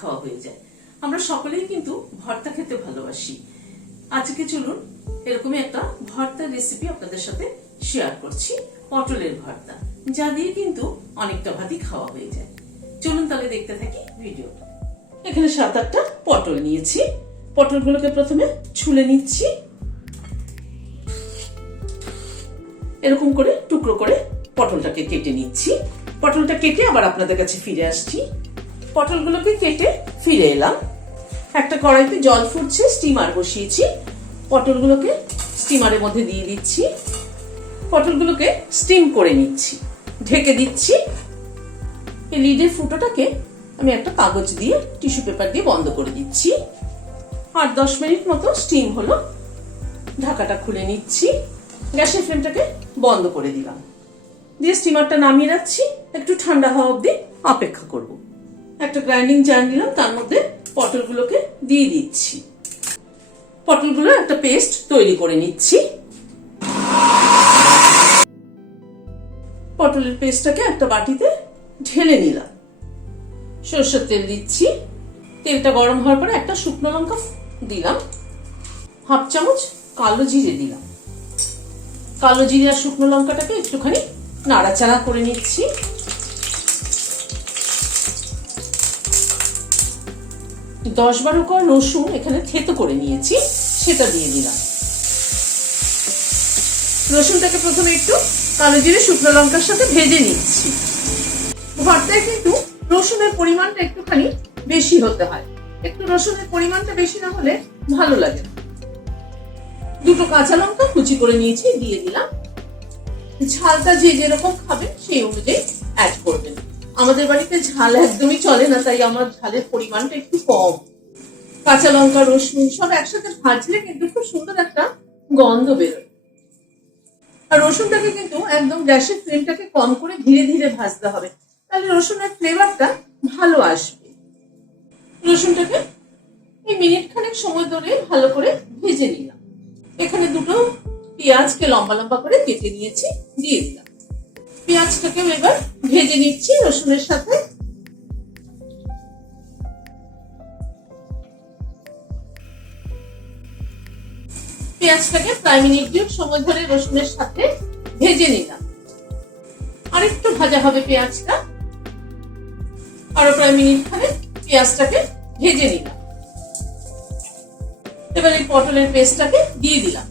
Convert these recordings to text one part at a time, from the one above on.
খাওয়া হয়ে যায়। আমরা সকলেই কিন্তু ভর্তা খেতে ভালোবাসি। আজকে চলুন এরকমই একটা ভর্তার রেসিপি আপনাদের সাথে শেয়ার করছি, পটলের ভর্তা, যা দিয়ে কিন্তু অনেকটা ভাতই খাওয়া হয়ে যায়। চলুন তাহলে দেখতে থাকি ভিডিও। এখানে 7-8টা পটল নিয়েছি। পটলগুলোকে প্রথমে ছুলে নিচ্ছি। এরকম করে টুকরো করে পটলটাকে কেটে নিচ্ছি। পটলটা কেটে আবার আপনাদের কাছে ফিরে আসছি। পটলগুলোকে কেটে ফিরে এলাম। একটা কড়াইতে জল ফুটছে, স্টিমার বসিয়েছি। পটলগুলোকে স্টিমারের মধ্যে দিয়ে দিচ্ছি। পটলগুলোকে স্টিম করে নিচ্ছি, ঢেকে দিচ্ছি। এই লিডের ফুটোটাকে আমি একটা কাগজ দিয়ে, টিস্যু পেপার দিয়ে বন্ধ করে দিচ্ছি। 8-10 মিনিট মতো স্টিম হলো। ঢাকাটা খুলে নিচ্ছি। গ্যাসের ফ্লেমটাকে বন্ধ করে দিলাম, দিয়ে স্টিমারটা নামিয়ে রাখছি। একটু ঠান্ডা হওয়া অবধি অপেক্ষা করব। একটা গ্রাইন্ডিং জার নিলাম, তার মধ্যে পটলগুলোকে দিয়ে দিচ্ছি। পটলগুলো একটা পেস্ট তৈরি করে নিচ্ছি। পটলের পেস্টটাকে একটা বাটিতে ঢেলে নিলাম। সরষের তেল দিচ্ছি। তেলটা গরম হওয়ার পরে একটা শুকনো লঙ্কা দিলাম। 1/2 চামচ কালো জিরে দিলাম। কালো জিরে আর শুকনো লঙ্কাটাকে একটুখানি নাড়াচাড়া করে নিচ্ছি। 10-12 কোয়া রসুন এখানে থেতো করে নিয়েছি, সেটা দিয়ে দিলাম। রসুনটাকে প্রথমে একটু কালো জিরে শুকনো লঙ্কার সাথে ভেজে নিচ্ছি। ভর্তায় কিন্তু রসুনের পরিমাণটা একটুখানি বেশি হতে হয়। একটু রসুনের পরিমাণটা বেশি না হলে ভালো লাগে না। 2টো কাঁচা লঙ্কা কুচি করে নিয়েছি, দিয়ে দিলাম। ঝালটা যে যেরকম খাবেন সেই অনুযায়ী অ্যাড করবেন। আমাদের বাড়িতে ঝাল একদমই চলে না, তাই আমার ঝালের পরিমাণটা একটু কম। কাঁচা লঙ্কা, রসুন সব একসাথে ভাজলে কিন্তু খুব সুন্দর একটা গন্ধ বেরোয়। আর রসুনটাকে কিন্তু একদম গ্যাসের ফ্লেমটাকে কম করে ধীরে ধীরে ভাজতে হবে, তাহলে রসুনের ফ্লেভারটা ভালো আসবে। রসুনটাকে এই মিনিট খানেক সময় ধরে ভালো করে ভেজে নিলাম। এখানে 2টো পেঁয়াজকে লম্বা লম্বা করে কেটে নিয়েছি, দিয়ে দিলাম। পেঁয়াজটাকে এবার ভেজে নিচ্ছি রসুনের সাথে। পেঁয়াজটাকে প্রায় মিনিট 2 সময় ধরে রসুনের সাথে ভেজে নিলাম। আরেকটু ভাজা হবে পেঁয়াজটা। আরো প্রায় মিনিট খানেক পেঁয়াজটাকে ভেজে নিলাম। এবার এই পটলের পেস্টটাকে দিয়ে দিলাম।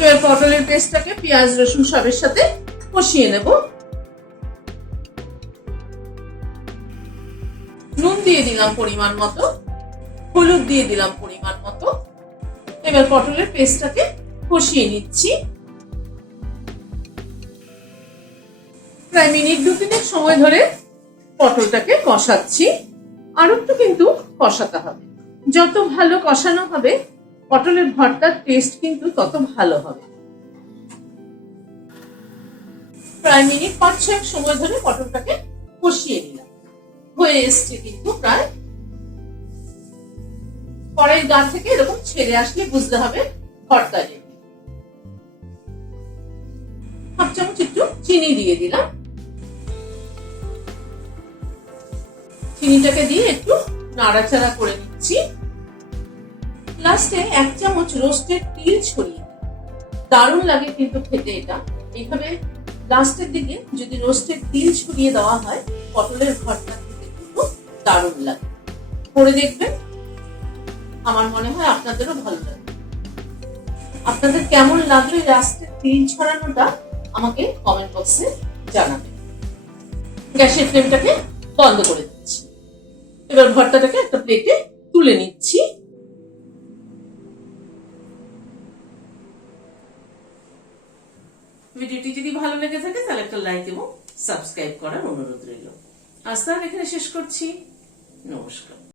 এবার পটলের পেস্টটাকে পেঁয়াজ রসুন সবের সাথে কষিয়ে নেব। নুন দিয়ে দিলাম পরিমাণ মতো, হলুদ দিয়ে দিলাম পরিমাণ মতো। এবার পটলের পেস্টটাকে কষিয়ে নিচ্ছি। প্রায় মিনিট 2-3 সময় ধরে পটলটাকে কষাচ্ছি। আর একটু কিন্তু কষাতে হবে। যত ভালো কষানো হবে পটলের ভর্তার টেস্ট কিন্তু তত ভালো হবে। প্রায় মিনিট 5-6 সময় ধরে পটলটাকে কষিয়ে নিলাম। হয়ে এসছে কিন্তু প্রায়। কড়াইয়ের গা থেকে এরকম ছেড়ে আসলে বুঝতে হবে ভর্তা রেডি। 1/2 চামচ একটু চিনি দিয়ে দিলাম। চিনিটাকে দিয়ে একটু নাড়াচাড়া করে নিচ্ছি। লাস্টে 1 চামচ রোস্টেড তিল ছড়িয়ে দিই। দারুণ লাগে কিন্তু খেতে এটা। এইভাবে লাস্টের দিকে যদি রোস্টেড তিল ছড়িয়ে দেওয়া হয়, পটলের ভর্তা খেতে কিন্তু দারুণ লাগে। করে দেখবেন, আমার মনে হয় আপনাদেরও ভালো লাগবে। আপনাদের কেমন লাগলো এই রোস্টেড তিল ছড়ানোটা আমাকে কমেন্ট বক্সে জানাবেন। গ্যাসের ফ্লেমটাকে বন্ধ করে দিচ্ছি। এবার ভর্তাটাকে একটা প্লেটে তুলে নিচ্ছি। ভিডিওটি যদি ভালো লেগে থাকে তাহলে একটা লাইক এবং সাবস্ক্রাইব করার অনুরোধ রইল। আজ তাহলে এখানে শেষ করছি। নমস্কার।